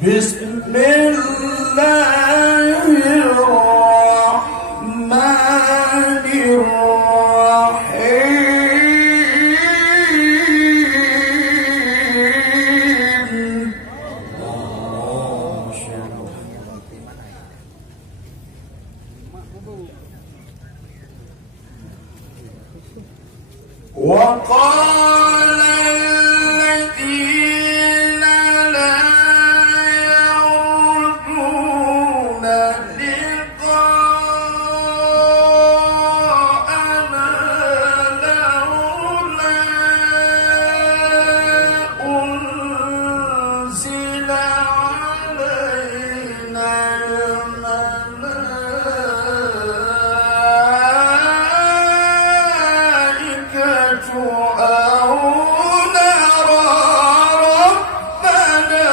بسم الله الرحمن الرحيم وقال الذين لا يرجون لقاءنا لولا أنزل علينا الملائكة أو نرى ربنا.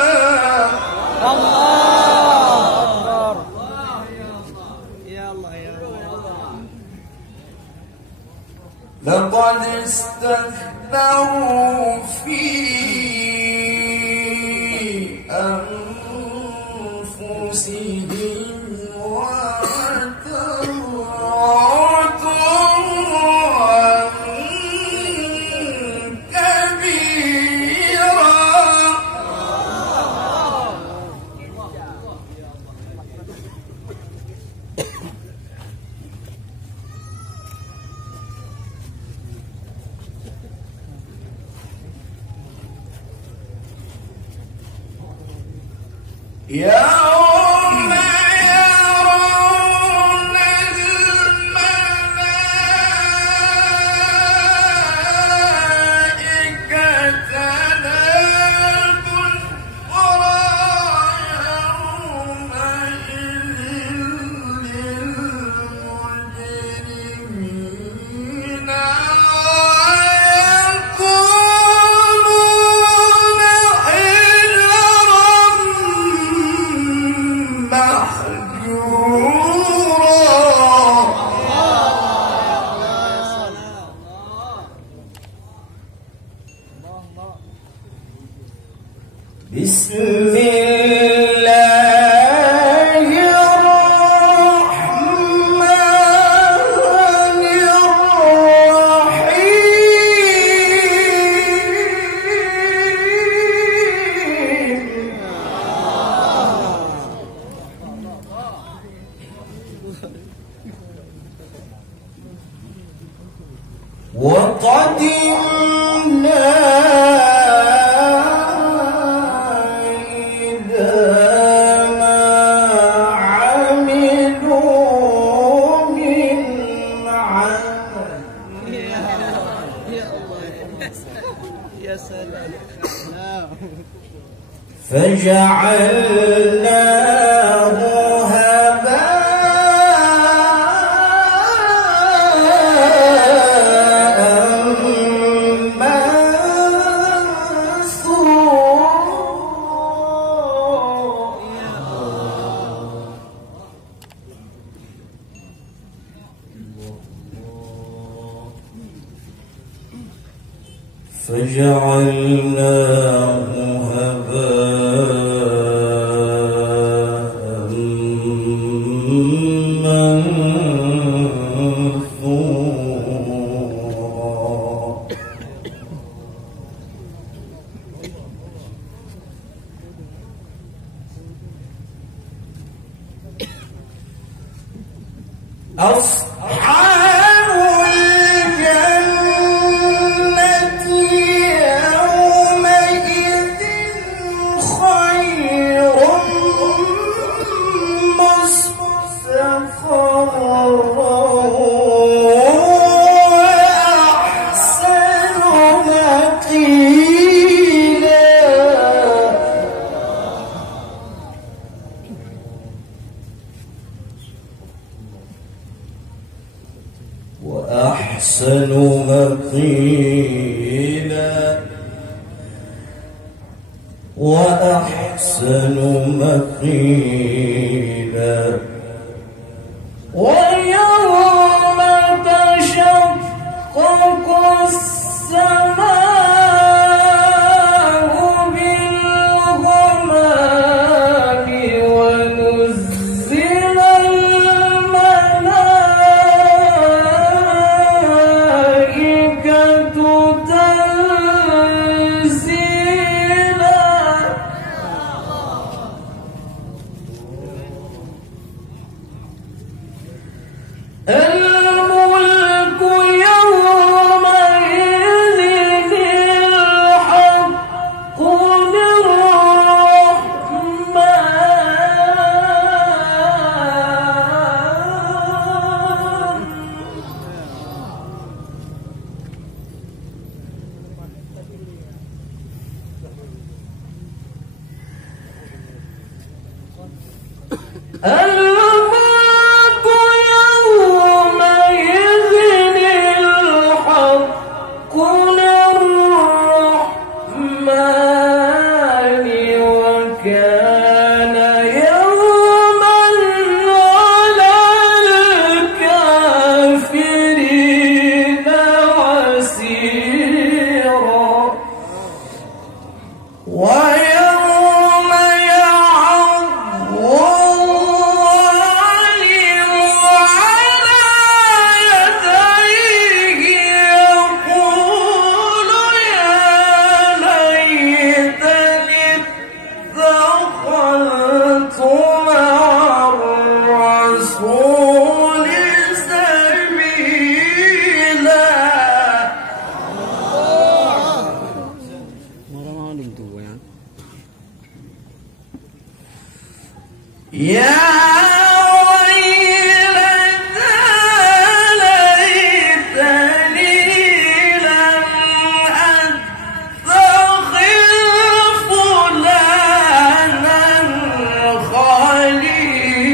لقد استكبروا في أنفسهم وعتوا عتوا كبيرا. يوم يرون الملائكة لا بشرى يومئذ للمجرمين ويقولون حجرا بسم الله الرحمن الرحيم وقدمنا فجعلناه هباء منثورا. فجعلناه هباء منثورا. أصحاب الجنة يومئذ خير مستقرا وأحسن مقيلا. وأحسن مقيلا. وأحسن مقيلا ويوم تشقق السماء بالغمام ونزل الملائكة تنزيلا الملك يومئذ الحق للرحمن ويوم يعض الظالم على يديه يقول يا ليتني اتخذت مع الرسول سبيلا يا ويلتى ليتني لم أتخذ فلانا خليلا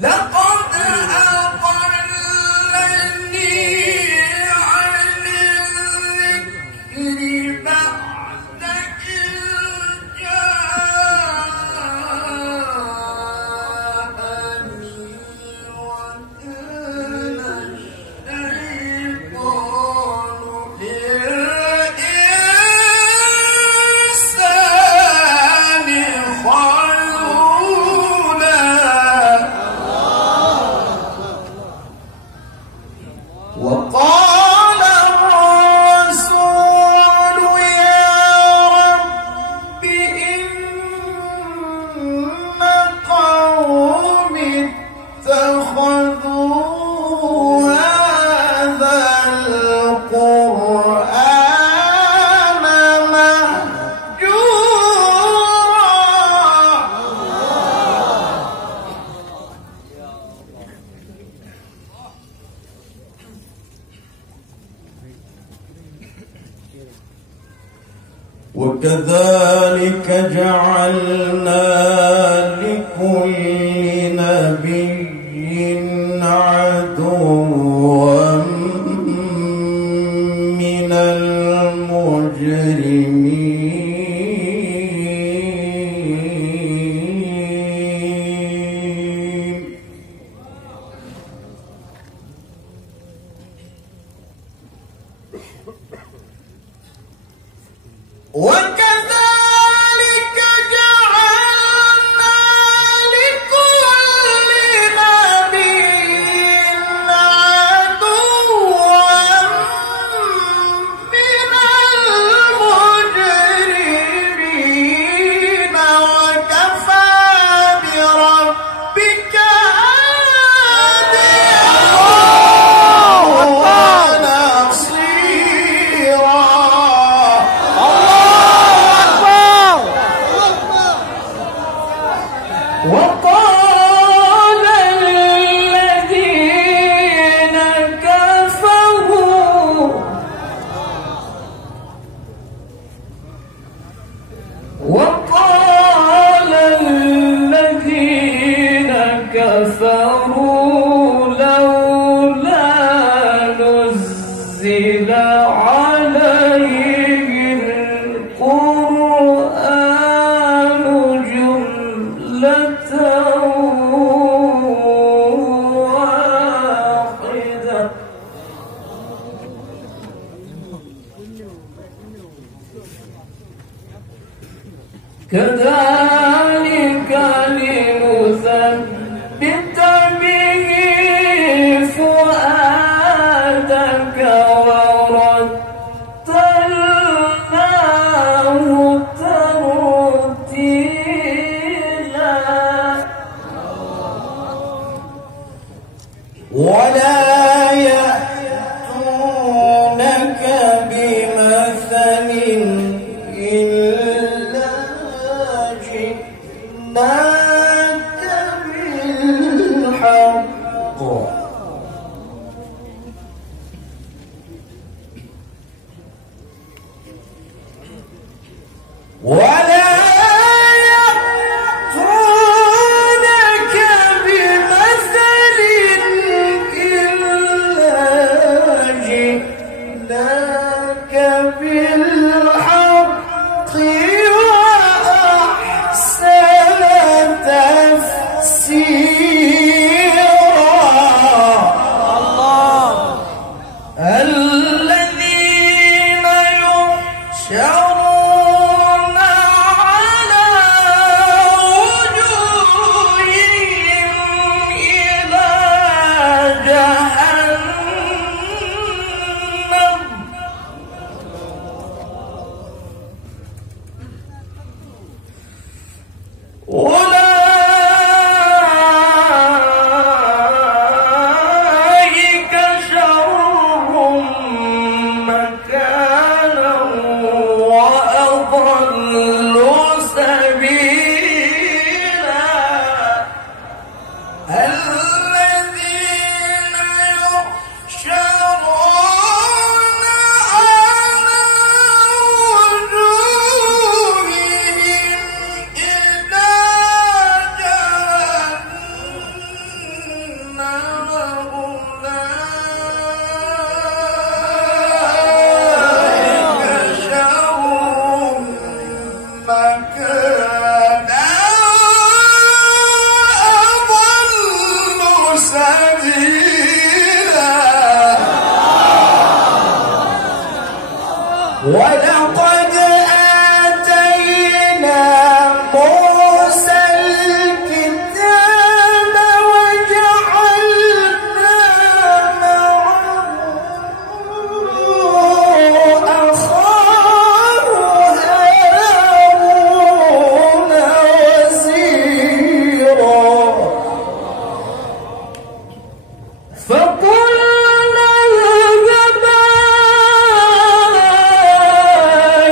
لقد أضلني عن الذكر بعد وقال الرسول يا رب إن قومي اتخذوا هذا القرآن مهجورا وكذلك جعلنا لكل نبي عدوا من المجرمين وكذلك جعلنا لكل نبي عدوا من المجرمين وكفى بربك هاديا ونصيرا وقال الذين كفروا لولا نزل على كذلك لنثبت به فؤادك ورتلناه ترتيلا ولا يأتونك بمثل إلا جئناك بالحق ولا يأتونك بمثل إلا جئناك بالحق وأحسن تفسيرا الذين يحشرون على وجوههم إلى جهنم أولئك شر مكانا وأضل سبيلا الذين يحشرون على وجوههم إلى جهنم أولئك شر مكانا أضل سبيلا ولقد آتينا موسى الكتاب وجعلنا معه أخاه هارون وزيرا فقلنا اذهبا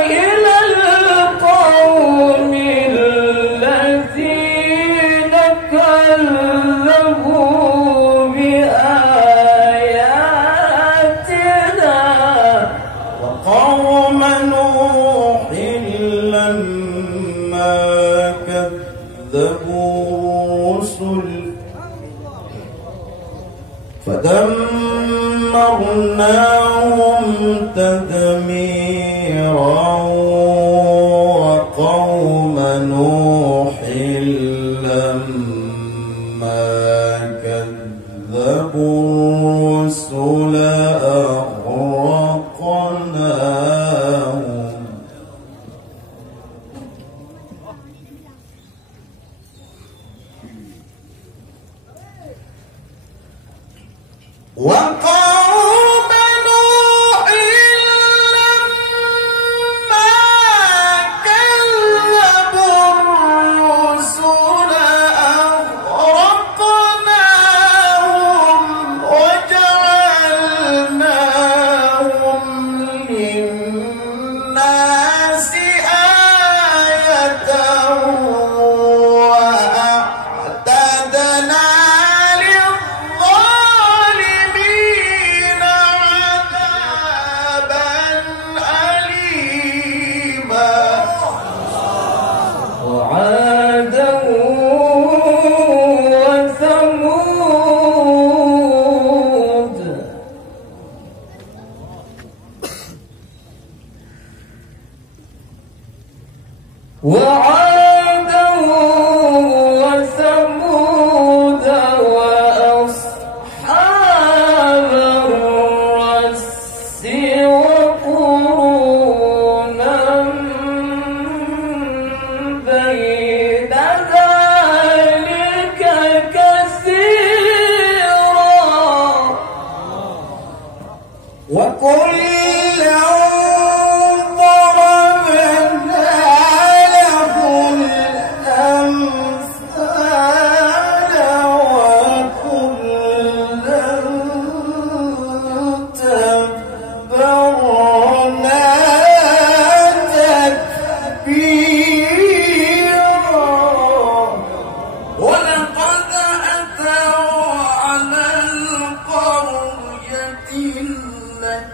إلى القوم الذين كذبوا بآياتنا وقوم نوح لما كذبوا الرسل فدمرناهم تدميرا وقوم نوح لما كذبوا الرسل أغرقناهم وقوم نوح لما كذبوا الرسل أغرقناهم وجعلناهم للناس آية وأعتدنا للظالمين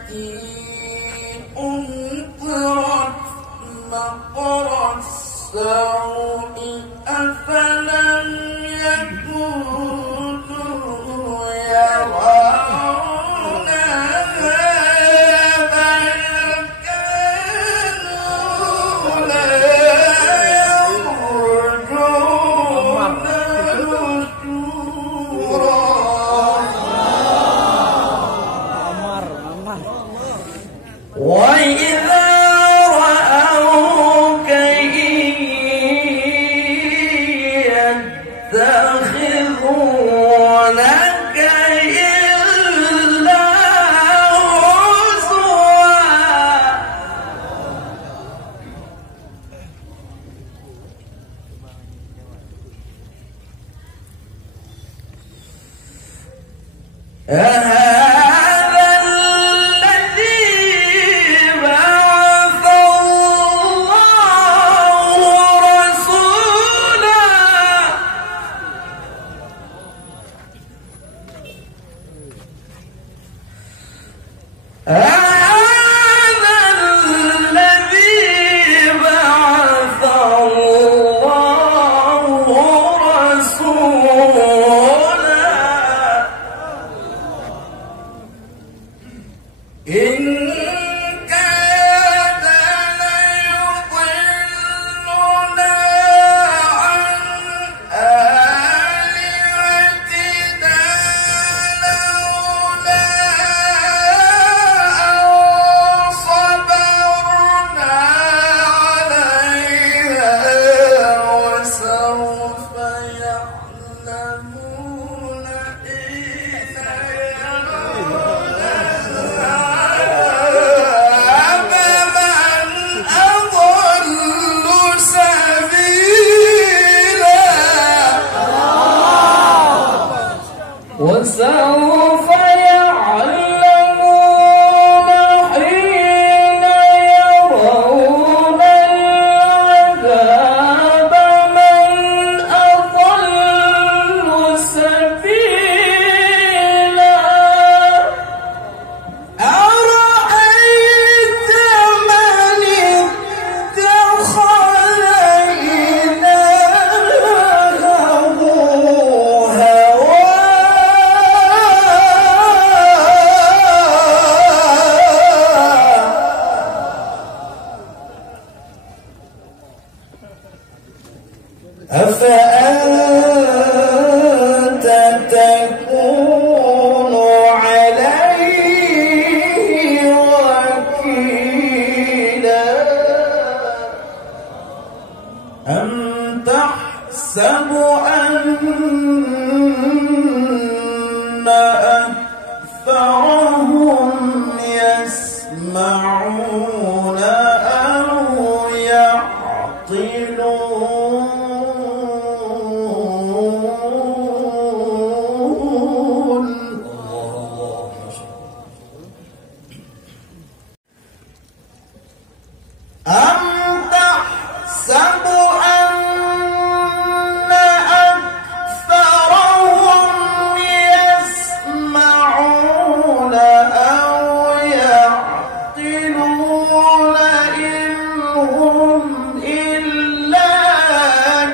التي أمطرت مطر السوء أفلم يكونوا يرونها بل كانوا لا يرجون نشورا. وإذا رأوك يتخذونك إلا هزوا هذا الذي بعث الله رسولا إن كاد ليضلنا عن آلهتنا لولا أن صبرنا عليها وسوف يعلمون حين وسوف يعلمون حين يرون العذاب من أضل سبيلا. أرأيت من اتخذ إلهه أفأنت تكون عليه وكيلا أم تحسب أن أكثرهم يسمعون أو يعقلون أم تحسب أن أكثرهم يسمعون أو يعقلون إن هم إلا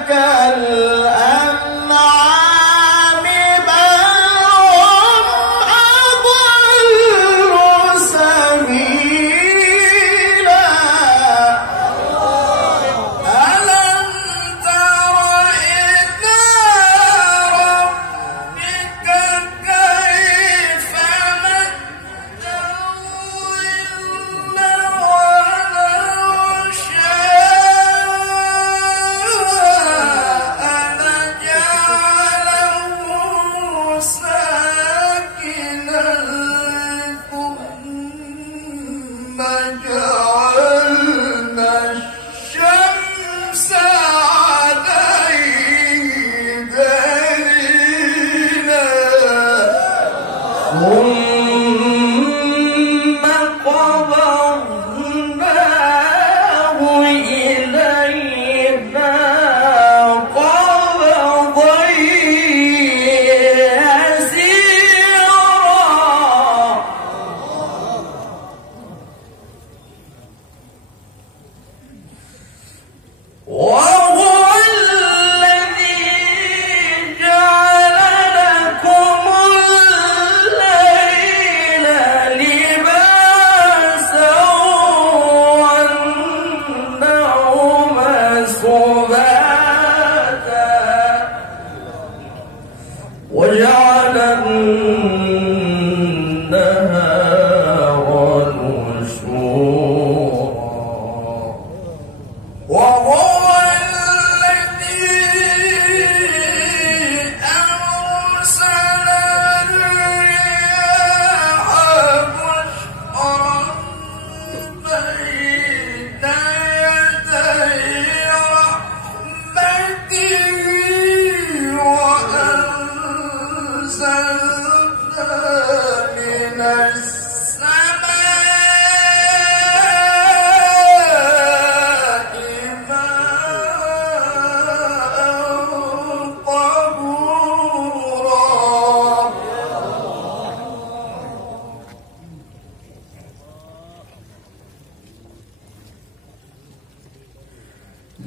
كالأنعام بل هم أضل سبيلا. ألم تر إلى ربك كيف مد الظل ولو شاء لجعله ساكنا ثم جعلنا الشمس عليه دليلا ثم قبضناه إلينا قبضا يسيرا. وجعل النهار نشورا وهو الذي أرسل الرياح بشرا بين يدي رحمته وأنزلنا من السماء ماء طهورا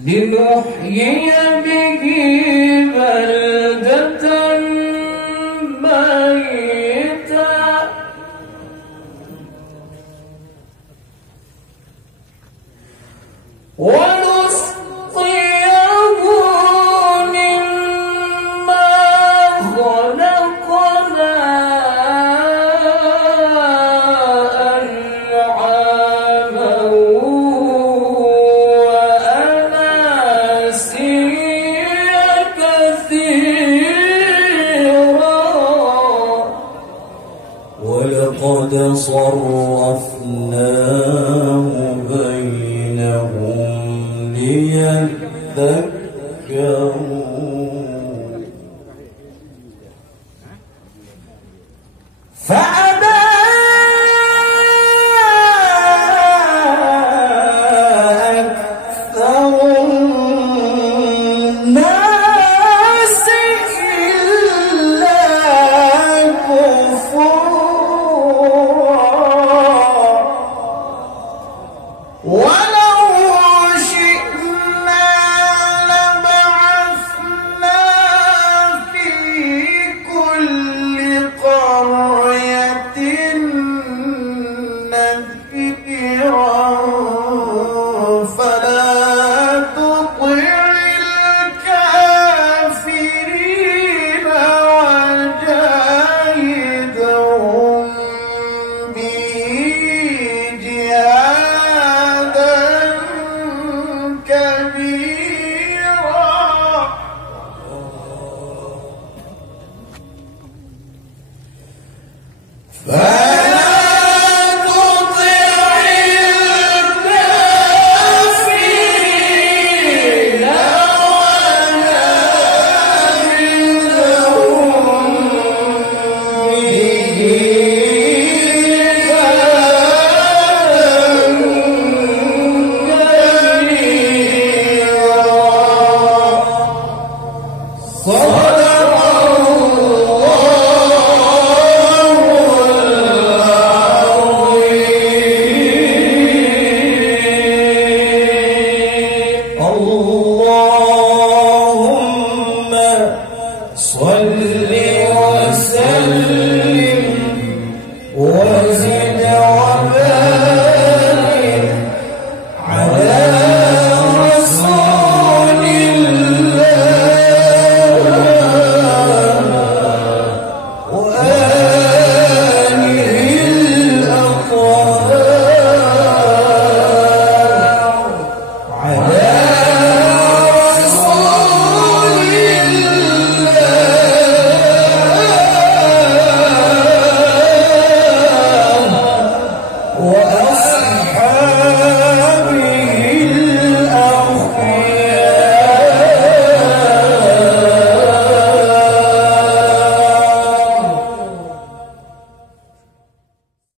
لنحيي به بلدة ميتا ونسقيه مما خلقنا أنعاما وأناسيا كثيرا ولقد صرفناه بينهم ليذكروا فأبى أكثر الناس إلا كفورا ولو شئنا لبعثنا في كل قرية نذيرا فلا تطع الكافرين وجاهدهم به جهادا كبيرا فلا